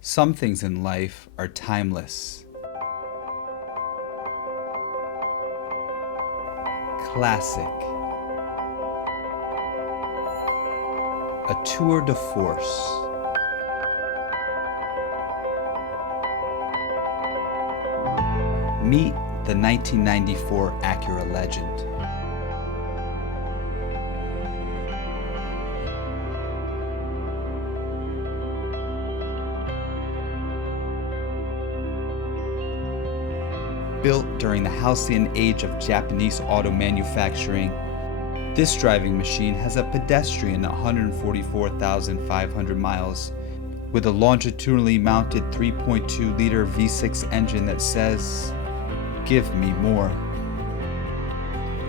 Some things in life are timeless. Classic. A tour de force. Meet the 1994 Acura legend. Built during the halcyon age of Japanese auto manufacturing, this driving machine has a pedestrian 144,500 miles with a longitudinally mounted 3.2-liter V6 engine that says, "Give me more."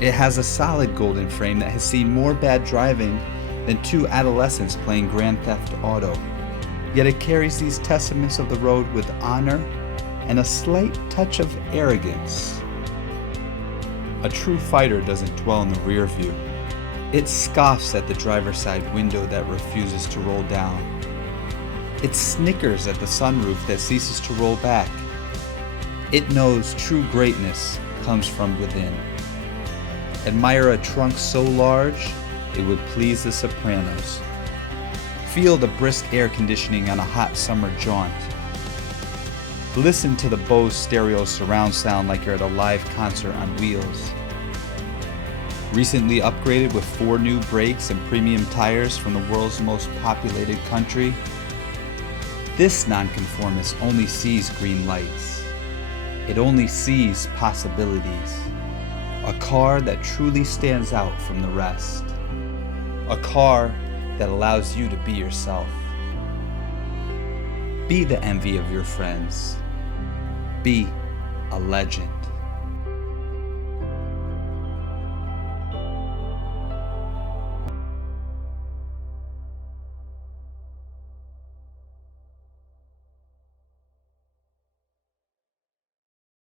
It has a solid golden frame that has seen more bad driving than two adolescents playing Grand Theft Auto. Yet it carries these testaments of the road with honor and a slight touch of arrogance. A true fighter doesn't dwell in the rear view. It scoffs at the driver's side window that refuses to roll down. It snickers at the sunroof that ceases to roll back. It knows true greatness comes from within. Admire a trunk so large, it would please the Sopranos. Feel the brisk air conditioning on a hot summer jaunt. Listen to the Bose stereo surround sound like you're at a live concert on wheels. Recently upgraded with 4 new brakes and premium tires from the world's most populated country, this nonconformist only sees green lights. It only sees possibilities. A car that truly stands out from the rest. A car that allows you to be yourself. Be the envy of your friends. Be a legend.